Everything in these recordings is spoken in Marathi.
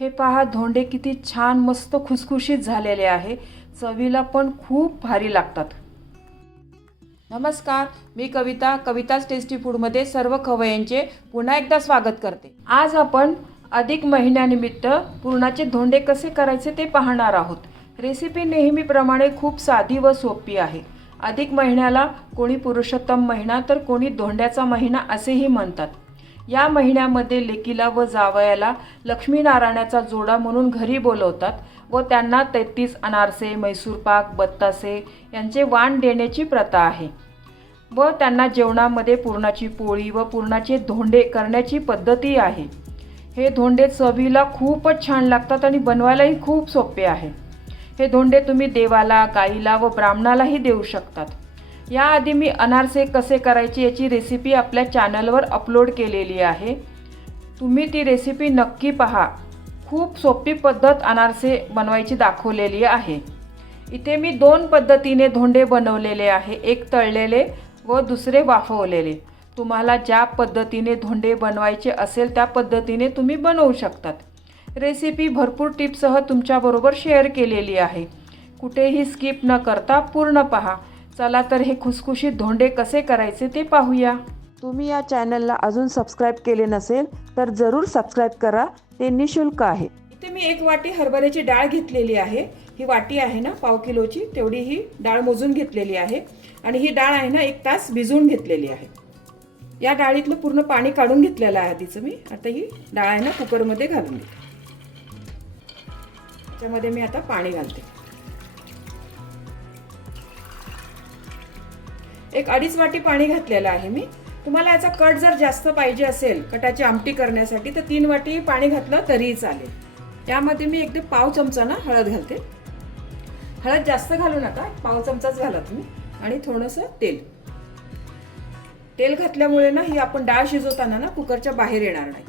हे पहा, धोंडे किती छान मस्त खुसखुशीत झालेले आहे. चवीला पण खूप भारी लागतात. नमस्कार, मी कविताच टेस्टी फूडमध्ये सर्व खवय्यांचे पुन्हा एकदा स्वागत करते. आज आपण अधिक महिन्यानिमित्त पुरणाचे धोंडे कसे करायचे ते पाहणार आहोत. रेसिपी नेहमीप्रमाणे खूप साधी व सोपी आहे. अधिक महिन्याला कोणी पुरुषोत्तम महिना तर कोणी धोंड्याचा महिना असेही म्हणतात. या महिन्यामध्ये लेकीला व जावयाला लक्ष्मीनारायणाचा जोडा म्हणून घरी बोलवतात व त्यांना 33 अनारसे, मैसूरपाक, बत्तासे यांचे वाण देण्याची प्रथा आहे व त्यांना जेवणामध्ये पुरणाची पोळी व पुरणाचे धोंडे करण्याची पद्धती आहे. हे धोंडे चवीला खूपच छान लागतात आणि बनवायलाही खूप सोपे आहे. हे धोंडे तुम्ही देवाला, गाईला व ब्राह्मणालाही देऊ शकतात. याआधी मी अनारसे कसे करायचे याची रेसिपी आपल्या चॅनलवर अपलोड केलेली आहे. तुम्ही ती रेसिपी नक्की पहा. खूप सोपी पद्धत अनारसे बनवायची दाखवलेली आहे. इथे मी 2 पद्धतीने धोंडे बनवलेले आहे, एक तळलेले व दुसरे वाफवलेले. तुम्हाला ज्या पद्धतीने धोंडे बनवायचे असेल त्या पद्धतीने तुम्ही बनवू शकतात. रेसिपी भरपूर टिप्ससह तुमच्याबरोबर शेअर केलेली आहे. कुठेही स्किप न करता पूर्ण पहा. चला तर हे खुसखुशीत धोंडे कसे करायचे ते पाहूया. तुम्ही या चॅनलला अजून सबस्क्राईब केले नसेल तर जरूर सबस्क्राईब करा, ते निशुल्क आहे. इथे मी 1 वाटी हरभऱ्याची डाळ घेतलेली आहे. ही वाटी आहे ना 1/2 किलोची, तेवढी ही डाळ मोजून घेतलेली आहे आणि ही डाळ आहे ना 1 तास भिजवून घेतलेली आहे. या डाळीतलं पूर्ण पाणी काढून घेतलेलं आहे आधीच मी. आता ही डाळ आहे ना कुकरमध्ये घालून घेते. त्याच्यामध्ये मी आता पाणी घालते. 1-2.5 वाटी पाणी घातलेलं आहे मी. तुम्हाला याचा कट जर जास्त पाहिजे असेल कटाची आमटी करण्यासाठी तर 3 वाटी पाणी घातलं तरीही चालेल. यामध्ये मी एकदम 1/2 चमचा ना हळद घालते. हळद जास्त घालू नका, 1/2 चमचाच घाला तुम्ही. आणि थोडंसं तेल घातल्यामुळे ना ही आपण डाळ शिजवताना ना कुकरच्या बाहेर येणार नाही.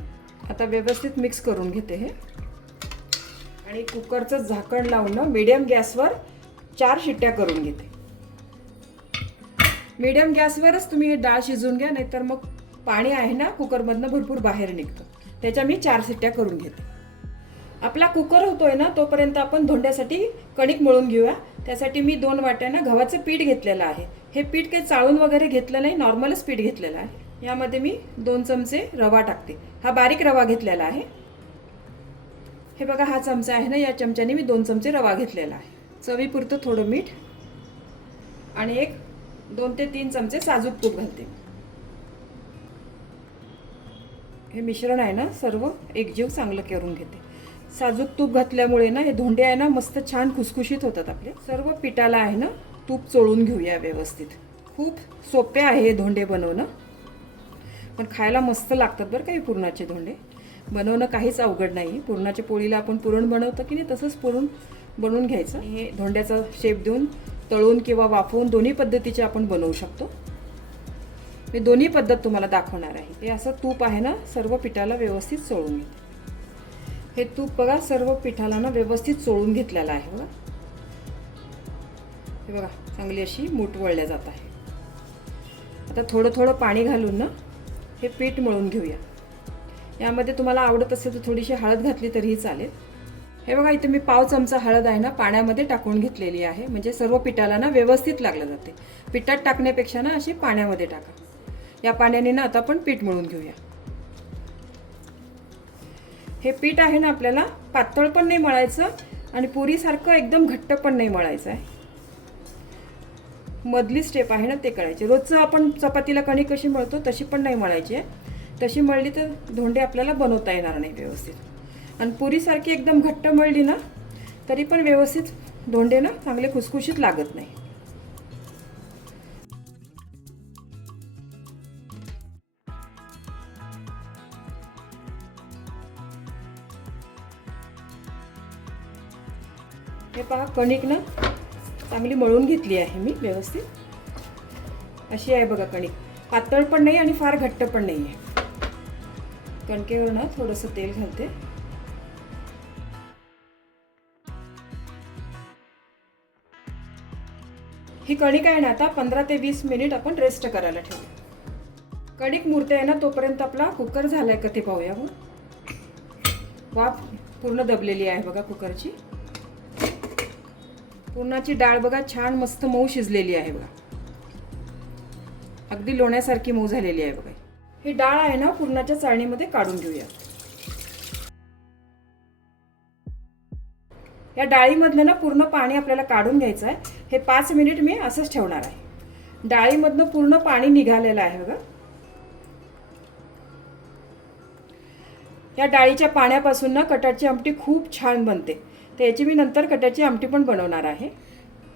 आता व्यवस्थित मिक्स करून घेते हे आणि कुकरचं झाकण लावून ना मीडियम गॅसवर 4 शिट्ट्या करून घेते. मीडियम गॅसवरच तुम्ही हे डाळ शिजवून घ्या, नाहीतर मग पाणी आहे ना कुकरमधनं भरपूर बाहेर निघतं. त्याच्या मी 4 शिट्ट्या करून घेते. आपला कुकर होतोय ना तोपर्यंत आपण धोंड्यासाठी कणिक मळून घेऊया. त्यासाठी मी 2 वाट्या ना गव्हाचं पीठ घेतलेलं आहे. हे पीठ काही चाळून वगैरे घेतलं नाही, नॉर्मलच पीठ घेतलेलं आहे. यामध्ये मी 2 चमचे रवा टाकते. हा बारीक रवा घेतलेला आहे. हे बघा, हा चमचा आहे ना, या चमच्याने मी 2 चमचे रवा घेतलेला आहे. चवीपुरतं थोडं मीठ आणि 2 ते 3 चमचे साजूक तूप घालते. हे मिश्रण आहे ना सर्व एकजीव चांगलं करून घेते. साजूक तूप घातल्यामुळे ना हे धोंडे आहे ना मस्त छान खुसखुशीत होतात आपले. सर्व पिठाला आहे ना तूप चोळून घेऊया व्यवस्थित. खूप सोपे आहे हे धोंडे बनवणं, पण खायला मस्त लागतात बरं का. हे पुरणाचे धोंडे बनवणं काहीच अवघड नाही. पुरणाच्या पोळीला आपण पुरण बनवतो की नाही तसंच पुरण बनवून घ्यायचं. हे धोंड्याचा शेप देऊन तळून किंवा वाफवून दोन्ही पद्धतीचे आपण बनवू शकतो. मी दोन्ही पद्धत तुम्हाला दाखवणार आहे. हे असं तूप आहे ना सर्व पिठाला व्यवस्थित चोळून घेते. हे तूप बघा सर्व पिठाला ना व्यवस्थित चोळून घेतलेलं आहे बघा. हे बघा चांगली अशी मूठ वळल्या जात आहे. आता थोडं थोडं पाणी घालून ना हे पीठ मळून घेऊया. यामध्ये तुम्हाला आवडत असेल तर थोडीशी हळद घातली तरीही चालेल. हे बघा, इथे मी 1/2 चमचा हळद आहे ना पाण्यामध्ये टाकून घेतलेली आहे, म्हणजे सर्व पिठाला ना व्यवस्थित लागलं जाते. पिठात टाकण्यापेक्षा ना अशी पाण्यामध्ये टाका. या पाण्याने ना आता आपण पीठ मळून घेऊया. हे पीठ आहे ना आपल्याला पातळ पण नाही मळायचं आणि पुरीसारखं एकदम घट्ट पण नाही मळायचं आहे. मधली स्टेप आहे ना ते करायची. रोजचं आपण चपातीला कणिक कशी मळतो तशी पण नाही मळायची आहे. तशी मळली तर धोंडे आपल्याला बनवता येणार नाही व्यवस्थित. आणि पुरीसारखी एकदम घट्ट मळली ना तरी पण व्यवस्थित धोंडे ना चांगले खुसखुशीत लागत नाही. हे पहा, कणिक ना चांगली मळून घेतली आहे मी व्यवस्थित. अशी आहे बघा कणिक. पातळ पण नाही आणि फार घट्ट पण नाही आहे. कणकेवर ना थोडंसं तेल घालते. ही कणिक आहे ना आता 15 ते 20 मिनिट आपण रेस्ट करायला ठेवू. कणिक मुरते आहे ना तोपर्यंत आपला कुकर झालाय का ते पाहूया. वाफ पूर्ण दबलेली आहे बघा कुकरची. पुरणाची डाळ बघा छान मस्त मऊ शिजलेली आहे बघा. अगदी लोण्यासारखी मऊ झालेली आहे बघा. ही डाळ आहे ना पुरणाच्या चाळणीमध्ये काढून घेऊया. या डाळीमधलं ना पूर्ण पाणी आपल्याला काढून घ्यायचं आहे. हे 5 मिनिट मी असंच ठेवणार आहे. डाळीमधनं पूर्ण पाणी निघालेलं आहे बघा. या डाळीच्या पाण्यापासून ना कटाची आमटी खूप छान बनते. त्याची मी नंतर कटाची आमटी पण बनवणार आहे.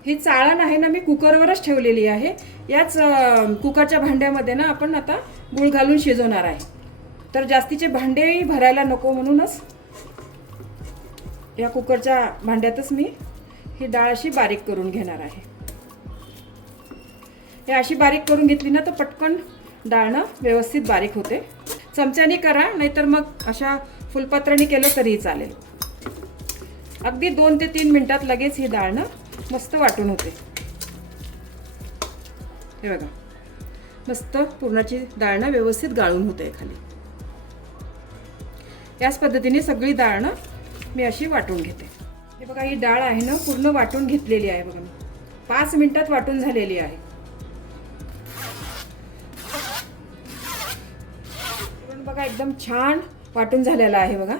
ही चाळण आहे ना मी कुकरवरच ठेवलेली आहे. याच कुकरच्या भांड्यामध्ये ना आपण आता गूळ घालून शिजवणार आहे. तर जास्तीचे भांडेही भरायला नको म्हणूनच या कुकरच्या भांड्यातच मी ही डाळ अशी बारीक करून घेणार आहे. हे अशी बारीक करून घेतली ना तर पटकन डाळ ना व्यवस्थित बारीक होते. चमच्याने करा नाहीतर मग अशा फुलपात्राने केलं तरीही चालेल. अगदी 2 ते 3 मिनिटात लगेच ही डाळ ना मस्त वाटून होते. हे बघा मस्त पुरणाची डाळ ना व्यवस्थित गाळून होते खाली. याच पद्धतीने सगळी डाळ ना मी अशी वाटून घेते. हे बघा ही डाळ आहे ना पूर्ण वाटून घेतलेली आहे बघा. मी 5 मिनिटात वाटून झालेली आहे. बघा एकदम छान वाटून झालेला आहे बघा.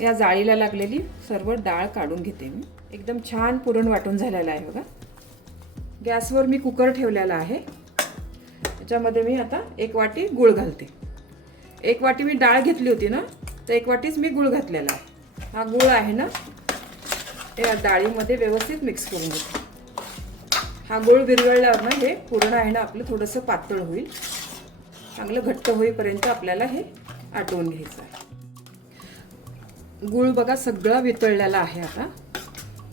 या जाळीला लागलेली सर्व डाळ काढून घेते मी. एकदम छान पुरण वाटून झालेलं आहे बघा. गॅसवर मी कुकर ठेवलेला आहे. त्याच्यामध्ये मी आता 1 वाटी गूळ घालते. 1 वाटी मी डाळ घेतली होती ना तर 1 वाटीच मी गूळ घातलेला आहे. हा गूळ आहे ना या डाळीमध्ये व्यवस्थित मिक्स करून घेते. हा गूळ विरघळल्यावर ना हे पुरण आहे ना आपलं थोडंसं पातळ होईल. चांगलं घट्ट होईपर्यंत आपल्याला हे आटवून घ्यायचं आहे. गूळ बघा सगळा वितळलेला आहे. आता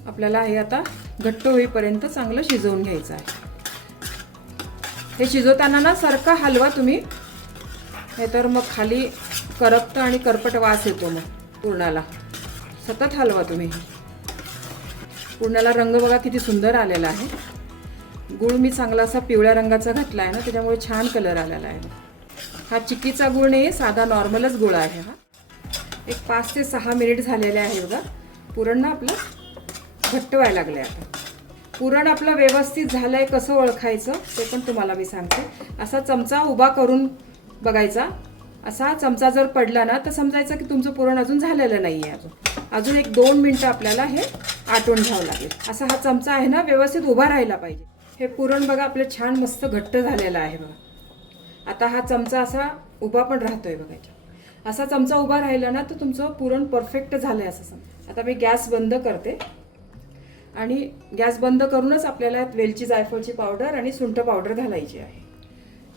आपल्याला हे आता घट्ट होईपर्यंत चांगलं शिजवून घ्यायचं आहे. हे शिजवताना ना सारखा हलवा तुम्ही, नाहीतर मग खाली करपतं आणि करपट वास येतो मग पुरणाला. सतत हलवा तुम्ही. पुरणाला रंग बघा किती सुंदर आलेला आहे. गूळ मी चांगला असा पिवळ्या रंगाचा घातला आहे ना त्याच्यामुळे छान कलर आलेला आहे. हा चिक्कीचा गूळ नाही, साधा नॉर्मलच गूळ आहे हा. एक 5 ते 6 मिनिट झालेले आहे बघा. पुरण ना आपलं घट्ट व्हायला लागलं आहे. आता पुरण आपलं व्यवस्थित झालं आहे कसं ओळखायचं ते पण तुम्हाला मी सांगते. असा चमचा उभा करून बघायचा. असा चमचा जर पडला ना तर समजायचं की तुमचं पुरण अजून झालेलं नाही आहे. अजून 1-2 मिनटं आपल्याला हे आटवून घ्यावं लागेल. असा हा चमचा आहे ना व्यवस्थित उभा राहायला पाहिजे. हे पुरण बघा आपलं छान मस्त घट्ट झालेलं आहे बघा. आता हा चमचा असा उभा पण राहतोय बघायचा. असा चमचा उभा राहिला ना तर तुमचं पुरण परफेक्ट झालं आहे असं समजा. आता मी गॅस बंद करते आणि गॅस बंद करूनच आपल्याला वेलची जायफळची पावडर आणि सुंठ पावडर घालायची आहे.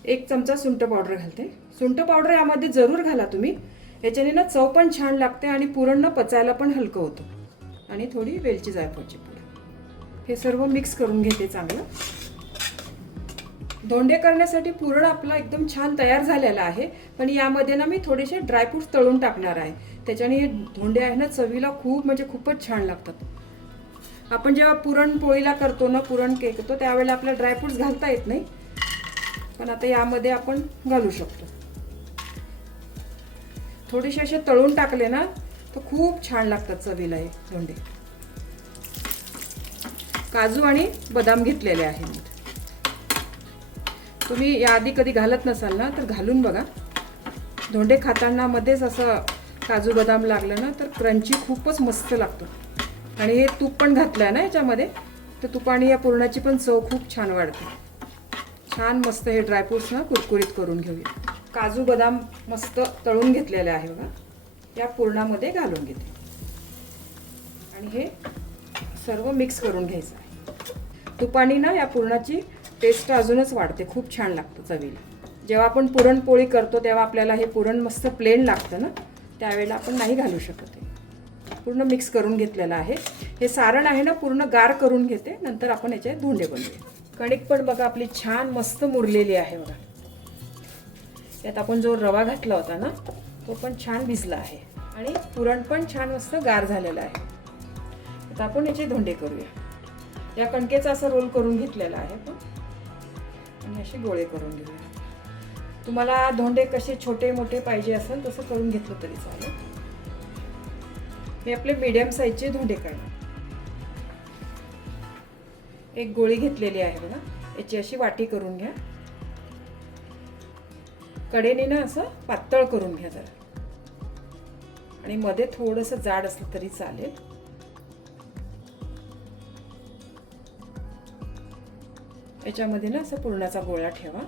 1 चमचा सुंठ पावडर घालते. सुंठ पावडर यामध्ये जरूर घाला तुम्ही. याच्याने ना चव पण छान लागते आणि पुरण ना पचायला पण हलकं होतं. आणि थोडी वेलची जायफळची पावडर. हे सर्व मिक्स करून घेते चांगलं. धोंडे करण्यासाठी पुरण आपला एकदम छान तयार झालेला आहे. पण यामध्ये ना मी थोडेसे ड्रायफ्रूट्स तळून टाकणार आहे. त्याच्याने हे धोंडे आहे ना चवीला खूप म्हणजे खूपच छान लागतात. आपण जेव्हा पुरणपोळीला करतो ना पुरण केक करतो त्यावेळेला आपल्याला ड्रायफ्रूट्स घालता येत नाही. पण आता यामध्ये आपण घालू शकतो. थोडेसे असे तळून टाकले ना तर खूप छान लागतात चवीला हे धोंडे. काजू आणि बदाम घेतलेले आहे. तुम्ही याआधी कधी घालत नसाल ना तर घालून बघा. धोंडे खाताना मध्येच असं काजू बदाम लागलं ना तर क्रंची खूपच मस्त लागतो. आणि हे तूप पण घातलं आहे ना याच्यामध्ये तर तुपाने या पुरणाची पण चव खूप छान वाढते. छान मस्त हे ड्रायफ्रूट्स ना कुरकुरीत करून घेऊया. काजू बदाम मस्त तळून घेतलेले आहे बघा. या पुरणामध्ये घालून घेते आणि हे सर्व मिक्स करून घ्यायचं आहे. तुपाने ना या पुरणाची टेस्ट अजूनच वाढते. खूप छान लागतं चवीला. जेव्हा आपण पुरणपोळी करतो तेव्हा आपल्याला हे पुरण मस्त प्लेन लागतं ना त्यावेळेला आपण नाही घालू शकत. पूर्ण मिक्स करून घेतलेलं आहे. हे सारण आहे ना पूर्ण गार करून घेते. नंतर आपण याचे धोंडे बनवूया. कणिक पण बघा आपली छान मस्त मुरलेली आहे बघा. यात आपण जो रवा घातला होता ना तो पण छान भिजला आहे आणि पुरण पण छान मस्त गार झालेलं आहे. आता आपण याचे धोंडे करूया. या कणकेचा असा रोल करून घेतलेला आहे आणि असे गोळे करून घेऊया. तुम्हाला धोंडे कसे छोटे मोठे पाहिजे असेल तसं करून घेतलं तरी चालेल. हे आपले मीडियम साईजचे धोंडे काढले. एक गोळी घेतलेली आहे बघा, याची अशी वाटी करून घ्या. कडेने ना असं पातळ करून घ्या जरा, आणि मध्ये थोडंसं जाड असलं तरी चालेल. याच्यामध्ये ना असं पुरणाचा गोळा ठेवा.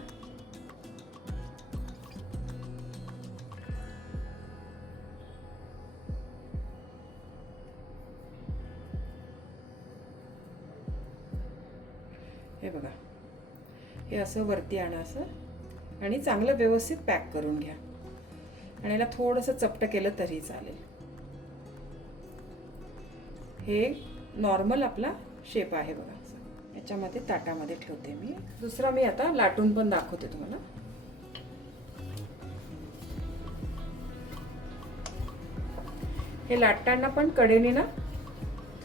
हे बघा, हे असं वरती आणा असं, आणि चांगलं व्यवस्थित पॅक करून घ्या. आणि याला थोडंसं चपटं केलं तरी चालेल. हे नॉर्मल आपला शेप आहे बघा. याच्यामध्ये ताटामध्ये ठेवते मी. दुसरा मी आता लाटून पण दाखवते तुम्हाला. हे लाटताना पण कडेने ना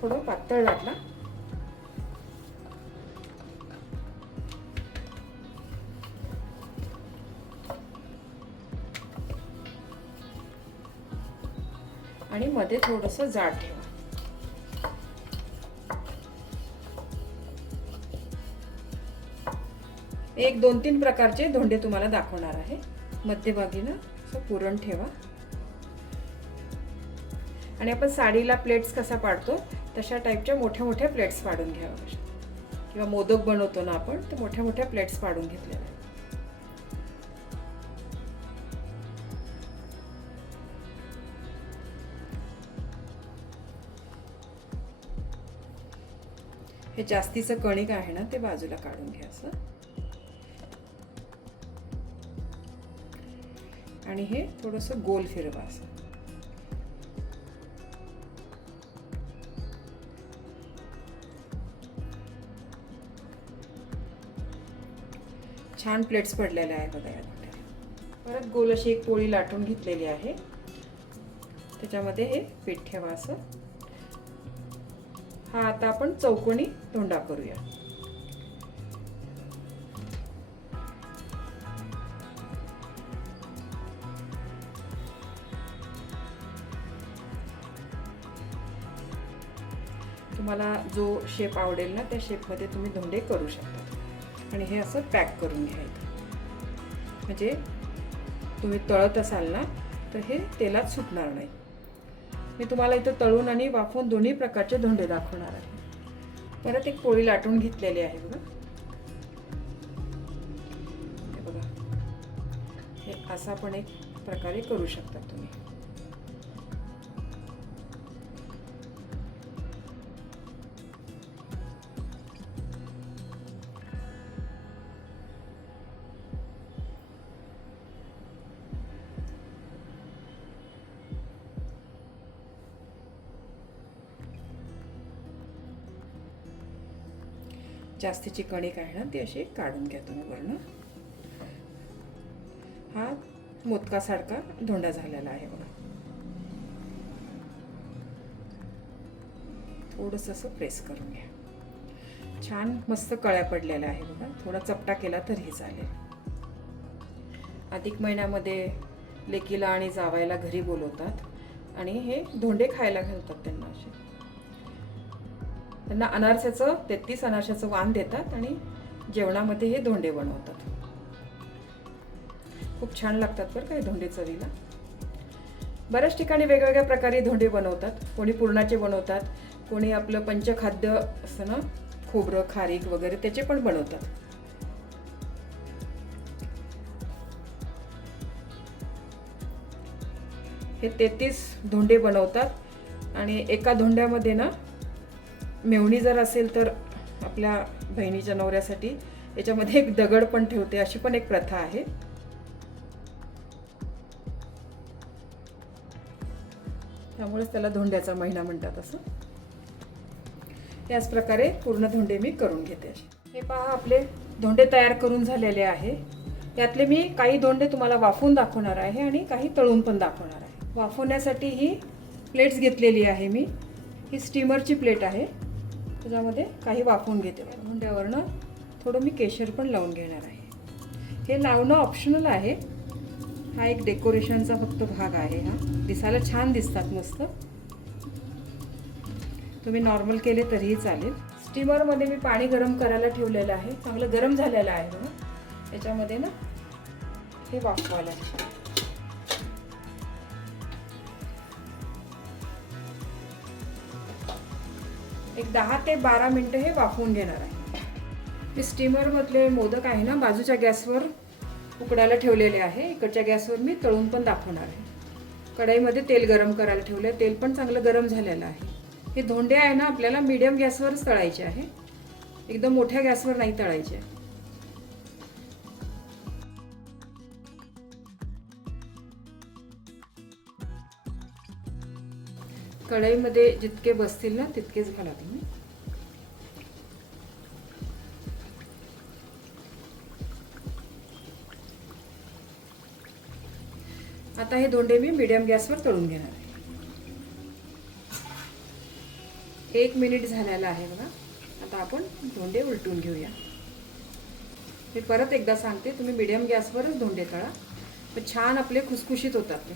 थोडं पातळ लाटला. आणि मध्ये थोडंसं जाड ठेवा. एक 2-3 प्रकारचे धोंडे तुम्हाला दाखवणार आहे. मध्यभागी ना असं पुरण ठेवा. आणि आपण साडीला प्लेट्स कसा पाडतो तशा टाईपच्या मोठ्या मोठ्या प्लेट्स पाडून घ्यावा. किंवा मोदक बनवतो ना आपण, तर मोठ्या मोठ्या प्लेट्स पाडून घेतलेल्या आहेत. हे जास्तीचं कणिक आहे ना ते बाजूला काढून घ्या असं. आणि हे थोडंसं गोल फिरवा असं. छान प्लेट्स पडलेल्या आहेत बघा या धोंड्याला. परत गोल अशी एक पोळी लाटून घेतलेली आहे. त्याच्यामध्ये हे पीठ ठेवा असं. हा आता आपण चौकोनी धोंडा करूया. तुम्हाला जो शेप आवडेल ना त्या शेपमध्ये तुम्ही धोंडे करू शकता. आणि हे असं पॅक करून घ्यायचं. म्हणजे तुम्ही तळत असाल ना तर हे तेलात सुटणार नाही. मी तुम्हाला इथं तळून आणि वाफवून दोन्ही प्रकारचे धोंडे दाखवणार आहे. परत एक पोळी लाटून घेतलेली आहे बघा. हे बघा, हे असा पण एक प्रकारे करू शकता तुम्ही. जास्तीची कणिक आहे ना ती अशी काढून घ्या तुम्ही वरनं. हा मोदकासारखा धोंडा झालेला आहे बघा. थोडंसं असं प्रेस करून घ्या. छान मस्त कळ्या पडलेल्या आहे बघा. थोडा चपटा केला तरी चालेल. अधिक महिन्यामध्ये लेकीला आणि जावायला घरी बोलवतात आणि हे धोंडे खायला घालतात त्यांना. असे त्यांना अनारशाचं 33 अनारशाचं वाण देतात आणि जेवणामध्ये हे धोंडे बनवतात. खूप छान लागतात बरं का हे धोंडे चवीला. बऱ्याच ठिकाणी वेगवेगळ्या प्रकारे धोंडे बनवतात. कोणी पुरणाचे बनवतात, कोणी आपलं पंचखाद्य असतं ना, खोबरं खारीक वगैरे त्याचे पण बनवतात. हे 33 धोंडे बनवतात. आणि एका धोंड्यामध्ये ना मेवणी जर असेल तर आपल्या बहिणीच्या नवऱ्यासाठी याच्यामध्ये एक दगड पण ठेवते, अशी पण एक प्रथा आहे. त्यामुळेच त्याला धोंड्याचा महिना म्हणतात असं. याच प्रकारे पूर्ण धोंडे मी करून घेते. हे पहा, आपले धोंडे तयार करून झालेले आहे. यातले मी काही धोंडे तुम्हाला वाफवून दाखवणार आहे आणि काही तळून पण दाखवणार आहे. वाफवण्यासाठी ही प्लेट्स घेतलेली आहे मी. ही स्टीमरची प्लेट आहे. त्याच्यामध्ये काही वाफवून घेते. धोंड्यावरनं थोडं मी केशर पण लावून घेणार आहे. हे लावणं ऑप्शनल आहे. हा एक डेकोरेशनचा फक्त भाग आहे. हा दिसायला छान दिसतात मस्त. तुम्ही नॉर्मल केले तरीही चालेल. स्टीमरमध्ये मी पाणी गरम करायला ठेवलेलं आहे. चांगलं गरम झालेलं आहे बघा. त्याच्यामध्ये ना हे वाफवायला एक 10 ते 12 मिनटं हे वाफवून घेणार आहे. मी स्टीमरमधले मोदक आहे ना बाजूच्या गॅसवर उकडायला ठेवलेले आहे. इकडच्या गॅसवर मी तळून पण दाखवणार आहे. कढईमध्ये तेल गरम करायला ठेवलं आहे. तेल पण चांगलं गरम झालेलं आहे. हे धोंडे आहे ना आपल्याला मीडियम गॅसवरच तळायचे आहे. एकदम मोठ्या गॅसवर नाही तळायचे. कढईमध्ये जितके बसतील ना तितकेच घाला तुम्ही. आता हे धोंडे मी मीडियम गॅसवर तळून घेणार आहे. 1 मिनिट झालेला आहे बघा. आता आपण धोंडे उलटून घेऊया. मी परत एकदा सांगते, तुम्ही मीडियम गॅसवरच धोंडे तळा. तर छान आपले खुसखुशीत होतात.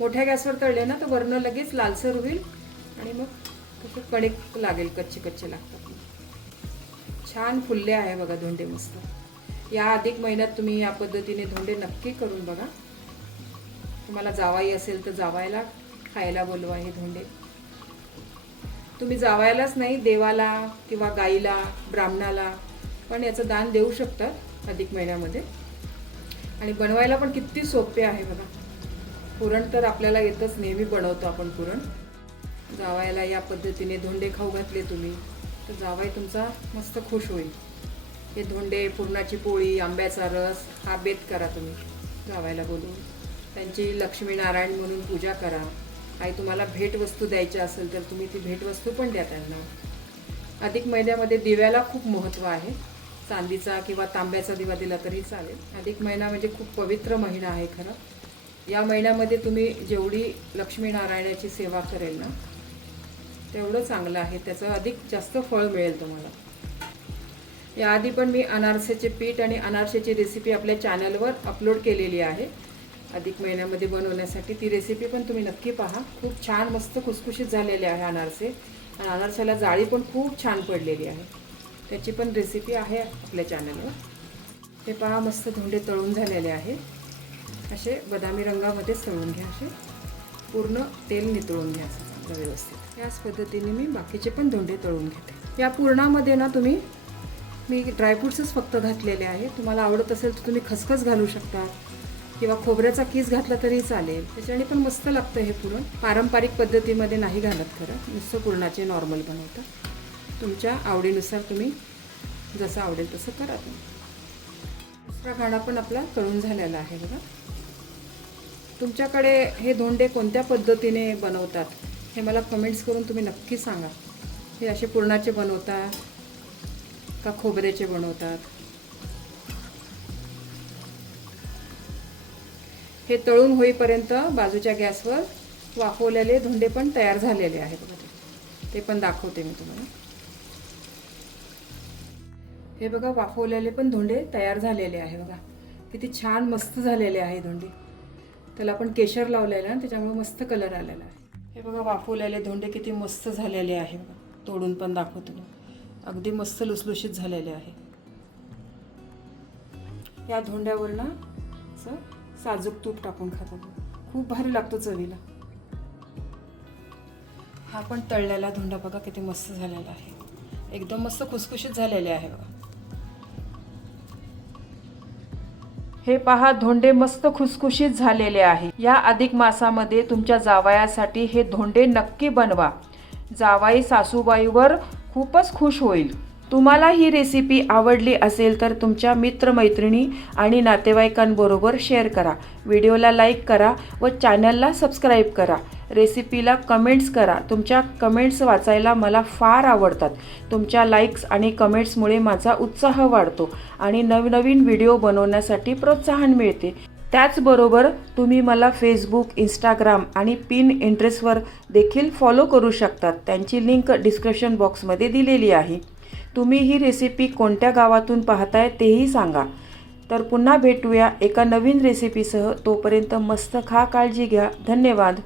मोठ्या गॅसवर तळले ना तर वरनं लगेच लालसर होईल आणि मग तसं कणिक लागेल, कच्चे कच्चे लागतात. छान फुलले आहे बघा धोंडे मस्त. या अधिक महिन्यात तुम्ही या पद्धतीने धोंडे नक्की करून बघा. तुम्हाला जावाई असेल तर जावायला खायला बोलवा हे धोंडे. तुम्ही जावायलाच नाही, देवाला किंवा गाईला, ब्राह्मणाला पण याचं दान देऊ शकतात अधिक महिन्यामध्ये. आणि बनवायला पण किती सोपे आहे बघा. पुरण तर आपल्याला येतच, नेहमी बनवतो आपण पुरण. जावायला या पद्धतीने धोंडे खाऊ घातले तुम्ही तर जावाई तुमचा मस्त खुश होईल. हे धोंडे, पुरणाची पोळी, आंब्याचा रस हा बेत करा तुम्ही जावायला बोलून. त्यांची लक्ष्मीनारायण म्हणून पूजा करा. काही तुम्हाला भेटवस्तू द्यायची असेल तर तुम्ही ती भेटवस्तू पण द्या त्यांना. अधिक महिन्यामध्ये दिव्याला खूप महत्त्व आहे. चांदीचा किंवा तांब्याचा दिवा दिला तरी चालेल. अधिक महिना म्हणजे खूप पवित्र महिना आहे खरं. या महिन्यामध्ये तुम्ही जेवढी लक्ष्मीनारायणाची सेवा करेल ना तेवढं चांगलं आहे. त्याचं अधिक जास्त फळ मिळेल तुम्हाला. याआधी पण मी अनारसेचे पीठ आणि अनारसेची रेसिपी आपल्या चॅनलवर अपलोड केलेली आहे अधिक महिन्यामध्ये बनवण्यासाठी. ती रेसिपी पण तुम्ही नक्की पहा. खूप छान मस्त खुसखुशीत झालेले आहे अनारसे. आणि अनारसाला जाळी पण खूप छान पडलेली आहे. त्याची पण रेसिपी आहे आपल्या चॅनलवर. हे पहा मस्त धोंडे तळून झालेले आहे. असे बदामी रंगामध्येच तळून घ्या. असे पूर्ण तेल नितळून घ्या असं व्यवस्थित. याच पद्धतीने मी बाकीचे पण धोंडे तळून घेते. या पूर्णामध्ये ना मी ड्रायफ्रूट्सच फक्त घातलेले आहे. तुम्हाला आवडत असेल तर तुम्ही खसखस घालू शकता किंवा खोबऱ्याचा कीस घातला तरी चालेल. त्याच्याने पण मस्त लागतं हे पुरण. पारंपरिक पद्धतीमध्ये नाही घालत खरं. नुसतं पुरणाचे नॉर्मल बनवतात. तुमच्या आवडीनुसार तुम्ही जसं आवडेल तसं करा तुम्ही. दुसरा घाणा पण आपला तळून झालेला आहे बघा. तुमच्याकडे हे धोंडे कोणत्या पद्धतीने बनवतात हे मला कमेंट्स करून तुम्ही नक्की सांगा. हे असे पुरणाचे बनवतात का खोबऱ्याचे बनवतात. हे तळून होईपर्यंत बाजूच्या गॅसवर वाफवलेले धोंडे पण तयार झालेले आहे बघा. ते पण दाखवते मी तुम्हाला. हे बघा वाफवलेले पण धोंडे तयार झालेले आहे बघा. किती छान मस्त झालेले आहे धोंडे. त्याला आपण केशर लावलेलं आहे त्याच्यामुळे मस्त कलर आलेला आहे. हे बघा वाफवलेले धोंडे किती मस्त झालेले आहे बघा. तोडून पण दाखवतो मी. अगदी मस्त लुसलुशीत झालेले आहे. या धोंड्यावर ना असं साजूक तूप टाकून खातो. खूप भारी लागतो चवीला. हा पण तळलेला धोंडा बघा किती मस्त झालेला आहे. एकदम मस्त खुसखुशीत झालेले आहे बघा. हे पहा धोंडे मस्त खुसखुशीत झालेले आहे. या अधिक मासामध्ये तुमच्या जावयासाठी हे धोंडे नक्की बनवा. जावाई सासूबाईवर खूपच खुश होईल. तुम्हाला ही रेसिपी आवडली असेल तर तुमच्या मित्रमैत्रिणी आणि नातेवाईकांबरोबर शेअर करा. व्हिडिओला लाईक करा व चॅनलला सबस्क्राईब करा. रेसिपीला कमेंट्स करा. तुमच्या कमेंट्स वाचायला मला फार आवडतात. तुमच्या लाईक्स आणि कमेंट्समुळे माझा उत्साह वाढतो आणि नवनवीन व्हिडिओ बनवण्यासाठी प्रोत्साहन मिळते. त्याचबरोबर तुम्ही मला फेसबुक, इंस्टाग्राम आणि पिनइंटरेस्टवर देखील फॉलो करू शकतात. त्यांची लिंक डिस्क्रिप्शन बॉक्समध्ये दिलेली आहे. तुम्ही ही रेसिपी कोणत्या गावातून पाहताय तेही सांगा. तर पुन्हा भेटूया एका नवीन रेसिपीसह. तोपर्यंत मस्त खा, काळजी घ्या. धन्यवाद.